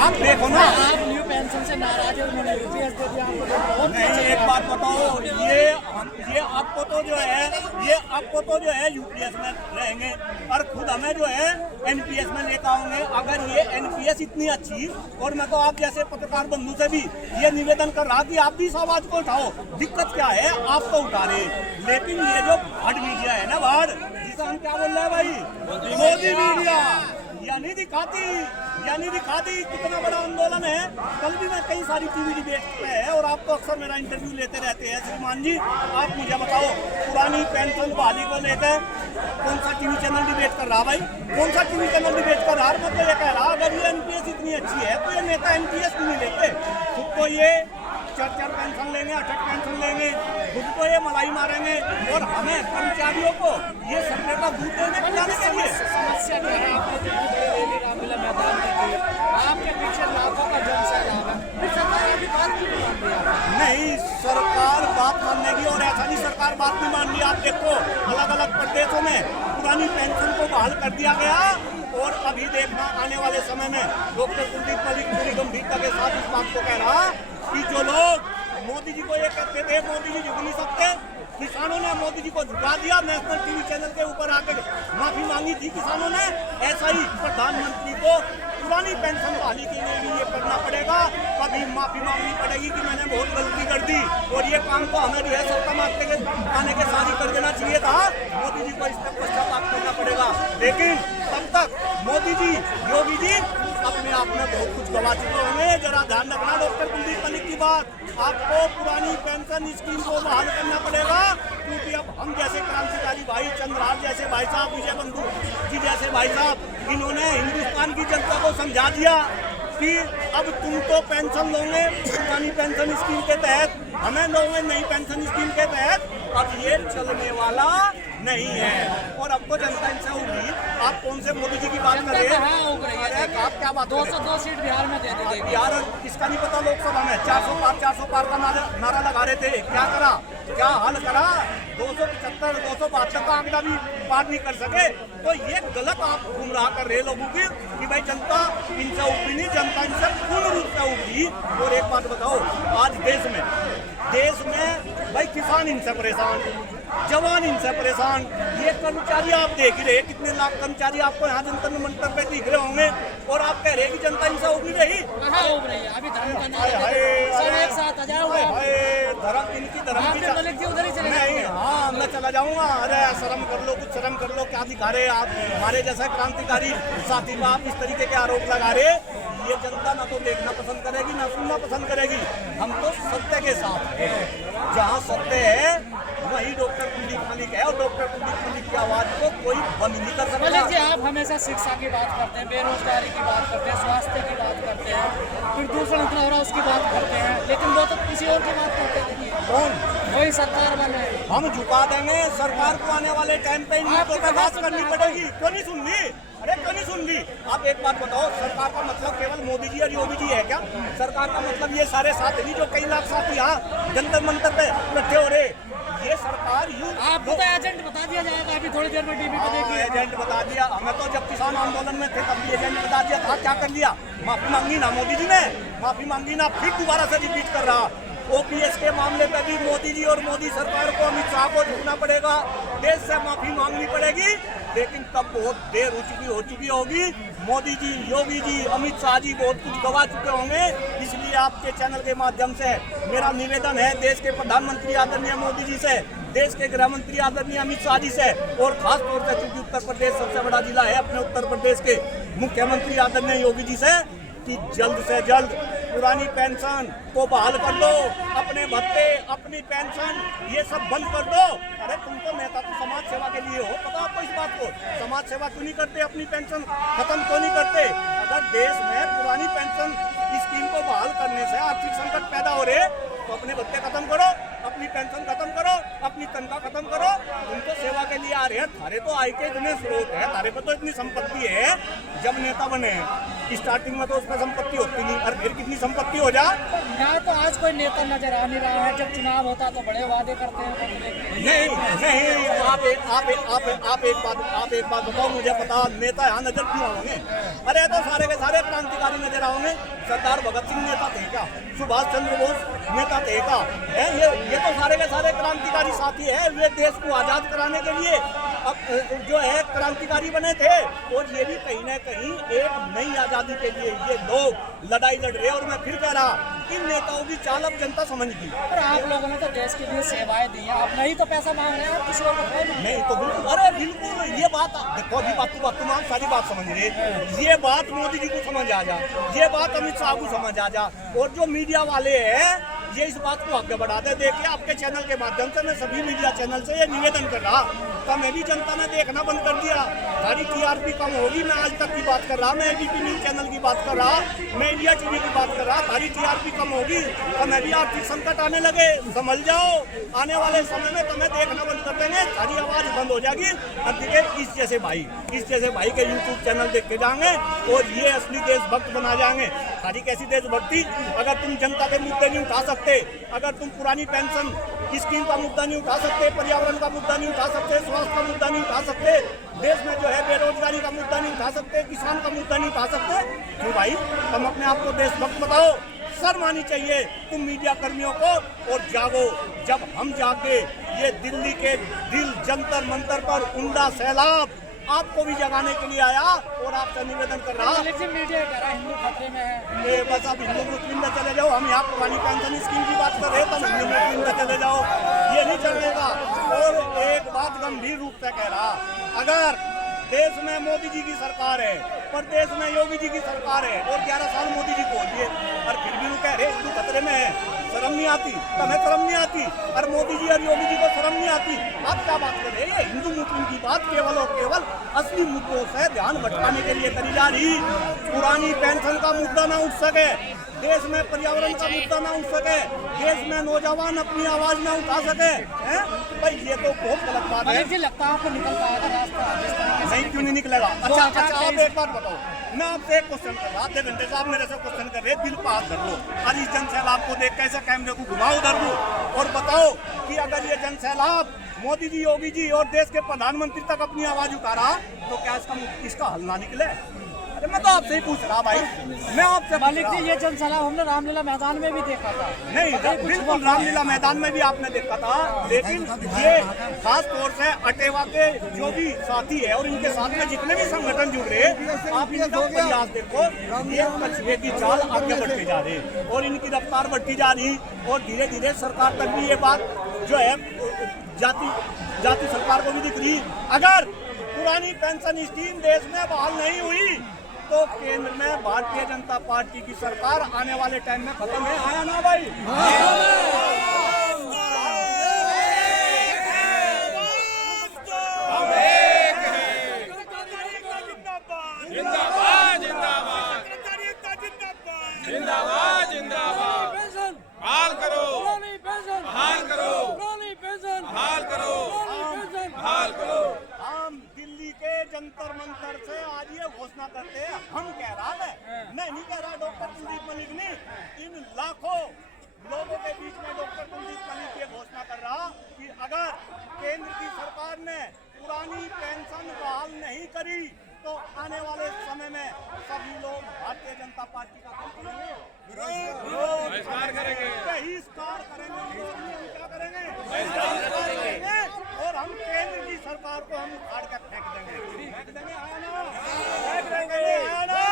आप देखो ना, आप न्यू पेंशन से नाराज है, उन्होंने यूपीएस दे दिया आपको, बहुत नहीं एक बात बताओ, ये आपको तो जो है यूपीएस में रहेंगे और खुद हमें जो है एनपीएस में लेकर आओगे। अगर ये एनपीएस इतनी अच्छी, और मैं तो आप जैसे पत्रकार बंधु से भी ये निवेदन कर रहा कि आप भी इस आवाज को उठाओ, दिक्कत क्या है आप तो उठा रहे, लेकिन ये जो भड़ मीडिया है ना, भड़ जिसे हम क्या बोल रहे हैं भाई, मोदी मीडिया यानी दिखाती कितना बड़ा आंदोलन है। कल भी मैं कई सारी टीवी डिबेट पे है और आप तो अक्सर मेरा इंटरव्यू लेते रहते हैं। श्रीमान जी, आप मुझे बताओ, पुरानी पेंशन बहाली को लेकर कौन सा टीवी चैनल डिबेट कर रहा भाई, कौन सा टीवी चैनल डिबेट कर रहा? मैं तो ये कह रहा, अगर ये एनपीएस इतनी अच्छी है तो ये नेता एनपीएस क्यों नहीं लेते? खुद तो ये 4 पेंशन लेंगे, 8 पेंशन लेंगे, खुद को ये मलाई मारेंगे, और हमें कर्मचारियों को ये सेपरेट दूध देने के लिए समस्या क्या है? आपने जो रैली रामलीला मैदान में की, आपके पीछे लाखों का जनसैलाब है, फिर सरकार की बात क्यों नहीं मान रही? नहीं, सरकार बात मानने की, और ऐसा नहीं सरकार बात नहीं मान रही। आप देखो, अलग अलग प्रदेशों में पुरानी पेंशन को बहाल कर दिया गया, और अभी देखना आने वाले समय में डॉक्टर कुलदीप मलिक पूरी गंभीरता के साथ इस बात को कह रहा कि जो लोग मोदी जी को ये कहते थे मोदी जी झुक नहीं सकते, किसानों ने मोदी जी को झुका दिया, नेशनल टीवी चैनल के ऊपर आकर माफी मांगी थी किसानों ने। ऐसा ही प्रधानमंत्री को पुरानी पेंशन बहाली के लिए भी ये करना पड़ेगा, कभी माफी मांगनी पड़ेगी कि मैंने बहुत गलती कर दी, और ये काम तो हमें जो है सत्ता मांगते आने के साथ ही कर देना चाहिए था। मोदी जी को इस पर पश्चाताप करना पड़ेगा, लेकिन तब तक मोदी जी, योगी जी अपने आप में बहुत कुछ गवा चुके होंगे। जरा ध्यान रखना डॉक्टर कुलदीप मलिक की बात, आपको पुरानी पेंशन स्कीम को बहाल करना पड़ेगा, क्योंकि अब हम जैसे क्रांतिकारी भाई, चंद्रहार जैसे भाई साहब, विजय बंधु जी जैसे भाई साहब, इन्होंने हिंदुस्तान की जनता को समझा दिया कि अब तुम तो पेंशन लोगे पुरानी पेंशन स्कीम के तहत, हमें लोगे नई पेंशन स्कीम के तहत, अब ये चलने वाला नहीं है। और अब तो जनता इनसे होगी, आप कौन से मोदी जी की बात कर रहे हैं? आप क्या बात, 202 सीट बिहार में दे दी। बिहार किसका नहीं पता, लोकसभा में 400 पार का नारा लगा रहे थे, क्या करा, क्या हाल करा? 275 272 का आंकड़ा भी पार नहीं कर सके। तो ये गलत आप गुमराह कर रहे लोगों की कि भाई जनता इनसे उठी नहीं, जनता इनसे पूर्ण रूप से उठी। और एक बात बताओ, आज देश में भाई किसान इनसे परेशान, जवान इनसे परेशान, ये कर्मचारी आप देख ही रहे, कितने लाख कर्मचारी आपको यहाँ जनता मंत्र पे दिख रहे होंगे, और आप कह रहे हैं कि जनता इनसे उभी रही। कहाँ उभ रही है? अभी धर्म का नारा सब एक साथ आ जाओगे, धर्म इनकी धर्म की उधर ही चले नहीं, हाँ मैं चला जाऊंगा। अरे शर्म कर लो, कुछ शर्म कर लो, क्या दिखा रहे आप? हमारे जैसा क्रांतिकारी साथी में आप इस तरीके के आरोप लगा रहे, ये जनता ना तो देखना पसंद करेगी ना सुनना पसंद करेगी। हम तो सत्य के साथ हैं, जहाँ सत्य है वही डॉक्टर कुलदीप मलिक है, और डॉक्टर कुलदीप मलिक की आवाज को कोई बंद नहीं कर सकता। मलिक जी, आप हमेशा शिक्षा की बात करते हैं, बेरोजगारी की बात करते हैं, स्वास्थ्य की बात करते हैं, प्रदूषण इतना हो रहा है उसकी बात करते हैं, लेकिन वो तो किसी और की बात करते हैं। कौन? वही सरकार वाले। हम झुका देंगे सरकार को, आने वाले टाइम पे इन मुद्दों पे बात करनी पड़ेगी। क्यों नहीं सुन ली? अरे क्यों नहीं सुन ली? आप एक बात बताओ, सरकार का मतलब केवल मोदी जी और योगी जी है क्या? सरकार का मतलब ये सारे साथी जो कई लाख साथी यहाँ जंतर मंतर पे इकट्ठे हो रहे, ये सरकार आपको तो एजेंट बता दिया जाएगा अभी थोड़ी देर में टीवी पे देखिए। एजेंट बता दिया हमें, तो जब किसान आंदोलन में थे तब भी एजेंट बता दिया था। क्या कर लिया? माफी मांगी ना मोदी जी ने, माफी मांगी ना, फिर दोबारा से रिपीट कर रहा। ओपीएस के मामले पे भी मोदी जी और मोदी सरकार को, अमित शाह को झुकना पड़ेगा, देश से माफी मांगनी पड़ेगी, लेकिन तब बहुत देर हो चुकी होगी। मोदी जी, योगी जी, अमित शाह जी बहुत कुछ गवा चुके होंगे। इसलिए आपके चैनल के माध्यम से मेरा निवेदन है देश के प्रधानमंत्री आदरणीय मोदी जी से, देश के गृह मंत्री आदरणीय अमित शाह जी से, और खास तौर से क्योंकि उत्तर प्रदेश सबसे बड़ा जिला है, अपने उत्तर प्रदेश के मुख्यमंत्री आदरणीय योगी जी से, कि जल्द से जल्द पुरानी पेंशन को बहाल कर दो, अपने भत्ते, अपनी पेंशन, ये सब बंद कर दो। अरे तुम तो नेता तो समाज सेवा के लिए हो, पता आपको इस बात को? समाज सेवा क्यों नहीं करते? अपनी पेंशन खत्म क्यों नहीं करते? अगर देश में पुरानी पेंशन स्कीम को बहाल करने से आर्थिक संकट पैदा हो रहे, तो अपने भत्ते खत्म करो, अपनी पेंशन खत्म करो, अपनी तनख्वाह खत्म करो। तुम तो सेवा के लिए आ रहे हैं, थारे तो आय के इतने स्रोत है, थारे पे तो इतनी संपत्ति है, जब नेता बने स्टार्टिंग में तो उसमें संपत्ति होती नहीं, और फिर कितनी संपत्ति हो जा। यहाँ तो आज कोई नेता नजर आ नहीं रहा है। जब चुनाव होता तो बड़े वादे करते हैं। नहीं नहीं, आप एक बात बताओ, मुझे पता नेता यहाँ नजर क्यों आओगे? अरे तो सारे के सारे क्रांतिकारी नजर आओगे। सरदार भगत सिंह नेता थे क्या? सुभाष चंद्र बोस नेता थे क्या? ये तो सारे के सारे क्रांतिकारी साथी है। वे देश को आजाद कराने के लिए अब जो है क्रांतिकारी बने थे, और ये भी कहीं ना कहीं एक नई आजादी के लिए ये लोग लड़ाई लड़ रहे हैं। और मैं फिर कह रहा, इन नेताओं की चाल अब जनता समझ गई। और आप लोगों ने तो देश के लिए सेवाएं दी हैं, आप नहीं तो पैसा मांग रहे हैं, आप किसी और को नहीं तो बिल्कुल, अरे बिल्कुल ये बात देखो, अभी बात तुम आप सारी बात समझ रहे। ये बात मोदी जी को समझ आ जा, ये बात अमित शाह को समझ आ जा, और जो मीडिया वाले हैं ये इस बात को आगे बढ़ाते। देखिए आपके चैनल के माध्यम से मैं सभी मीडिया चैनल से ये निवेदन कर रहा, तो मैं भी जनता ने देखना बंद कर दिया। सारी टीआरपी कम होगी। मैं आज तक की बात कर रहा, मैं एबीपी न्यूज चैनल की बात कर रहा, मैं इंडिया टीवी की बात कर रहा। सारी टीआरपी कम होगी तो मैं भी आर्थिक संकट आने लगे, समझ जाओ। आने वाले समय में तुम्हें देखना बंद कर देंगे, सारी आवाज बंद हो जाएगी। अब देखिए इस जैसे भाई के यूट्यूब चैनल देख के जाएंगे और ये असली देशभक्त बना जाएंगे। सारी कैसी देशभक्ति? अगर तुम जनता के मुद्दे नहीं उठा सकते, अगर तुम पुरानी पेंशन स्कीम का मुद्दा नहीं उठा सकते, पर्यावरण का मुद्दा नहीं उठा सकते, स्वास्थ्य का मुद्दा नहीं उठा सकते, देश में जो है बेरोजगारी का मुद्दा नहीं उठा सकते, किसान का मुद्दा नहीं उठा सकते, क्यों भाई तुम अपने आप को देशभक्त बताओ? शर्म आनी चाहिए तुम मीडिया कर्मियों को। और जागो, जब हम जागे, ये दिल्ली के दिल जंतर मंतर पर उमड़ा सैलाब आपको भी जगाने के लिए आया, और आपसे निवेदन कर रहा। लेकिन मीडिया कह रहा है हिंदू खतरे में है। ये बस आप हिंदू मुस्लिम में चले जाओ। हम यहाँ पुरानी पेंशन स्कीम की बात कर रहे हैं, तो हिंदू मुस्लिम में चले जाओ, ये नहीं चलेगा। और एक बात गंभीर रूप से कह रहा, अगर देश में मोदी जी की सरकार है, प्रदेश में योगी जी की सरकार है, और 11 साल मोदी जी को हो गए, और फिर भी वो कह रहे हिंदू खतरे में है, शर्म नहीं आती? तुम्हें शर्म नहीं आती? और मोदी जी और योगी जी को शर्म नहीं आती? आप क्या बात कर रहे हैं? हिंदू मुस्लिम की बात केवल और केवल असली मुद्दों से ध्यान भटकाने के लिए करी जा रही। पुरानी पेंशन का मुद्दा ना उठ सके, देश में पर्यावरण का मुद्दा ना उठ सके, देश में नौजवान अपनी आवाज ना उठा सके, हैं? भाई ये तो बहुत गलत बात है। लगता है आपको निकल पाएगा रास्ता? नहीं, क्यों नहीं निकलेगा? अच्छा आप एक बात बताओ, मैं आपसे एक क्वेश्चन कर रहा, आधे घंटे से आप मेरे से क्वेश्चन कर रहे, दिल पर हाथ धर लो, और इस जन सैलाब को देख कैसे कैमरे को घुमाओ धर लो, और बताओ कि अगर ये जन सैलाब मोदी जी, योगी जी और देश के प्रधानमंत्री तक अपनी आवाज उठा रहा, तो क्या इसका हल ना निकले? अरे मैं तो आपसे ही पूछ रहा भाई, मैं आपसे मालिक जी, ये जन सैलाब हमने रामलीला मैदान में भी देखा था। नहीं, बिल्कुल रामलीला मैदान में भी आपने देखा था, लेकिन ये खास तौर से अटेवा के जो भी साथी है और इनके साथ में जितने भी संगठन जुड़ रहे हैं, आप इनका प्रयास देखो, ये कछुए की चाल आगे बढ़ते जा रहे हैं, और इनकी रफ्तार बढ़ती जा रही, और धीरे धीरे सरकार तक भी ये बात जो है जाति सरकार को भी दिख रही। अगर पुरानी पेंशन स्कीम देश में बहाल नहीं हुई, तो केंद्र में भारतीय जनता पार्टी की सरकार आने वाले टाइम में खत्म है। आया ना भाई? जिंदाबाद जिंदाबाद जिंदाबाद जिंदाबाद। हाल करो, हाल करो, हाल करो, हाल करो। हम दिल्ली के जंतर मंतर से आज ये घोषणा करते हैं, हम कह रहा है, मैं नहीं कह रहा डॉक्टर कुलदीप मलिक ने, इन लाखों लोगों के बीच में डॉक्टर कुलदीप मलिक ये घोषणा कर रहा कि अगर केंद्र की सरकार ने पुरानी पेंशन बहाल नहीं करी, तो आने वाले समय में सभी लोग भारतीय जनता पार्टी का बहिष्कार करेंगे। क्या करेंगे? और हम केंद्र की सरकार को हम उखाड़ कर फेंक देंगे। आया ना?